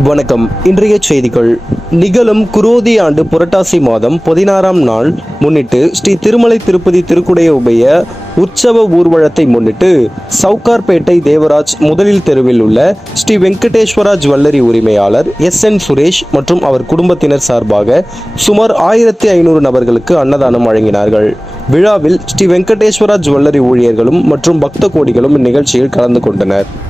வணக்கம். இன்றைய செய்திகள். நிகழும் குரோதி ஆண்டு புரட்டாசி மாதம் பதினாறாம் நாள் முன்னிட்டு ஸ்ரீ திருமலை திருப்பதி திருக்குடைய உபய உற்சவ ஊர்வலத்தை முன்னிட்டு சவுகார்பேட்டை தேவராஜ் முதலில் தெருவில் உள்ள ஸ்ரீ வெங்கடேஸ்வரா ஜுவல்லரி உரிமையாளர் எஸ் என் சுரேஷ் மற்றும் அவர் குடும்பத்தினர் சார்பாக சுமார் ஆயிரத்தி ஐநூறு நபர்களுக்கு அன்னதானம் வழங்கினார்கள். விழாவில் ஸ்ரீ வெங்கடேஸ்வரா ஜுவல்லரி ஊழியர்களும் மற்றும் பக்த கோடிகளும் இந்நிகழ்ச்சியில் கலந்து கொண்டனர்.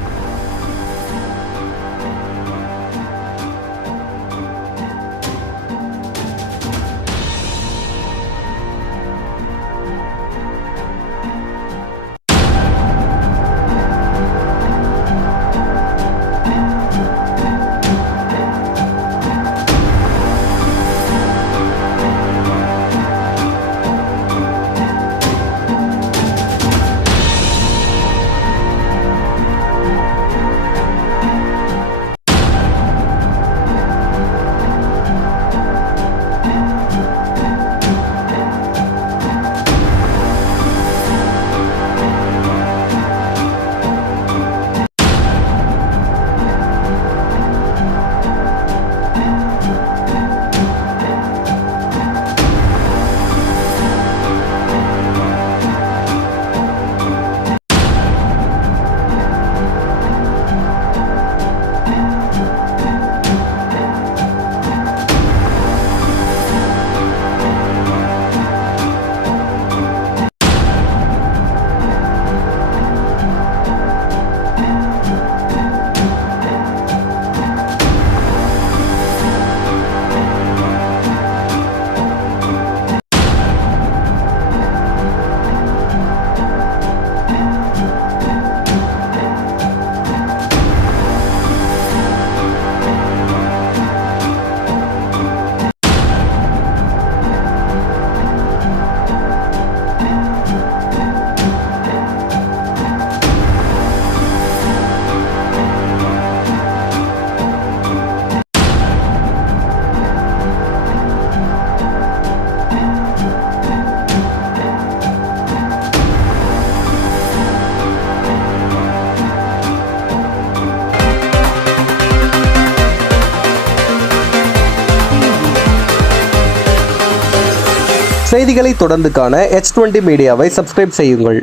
செய்திகளை தொடர்ந்து காண எச் டுவெண்ட்டி மீடியாவை சப்ஸ்கிரைப் செய்யுங்கள்.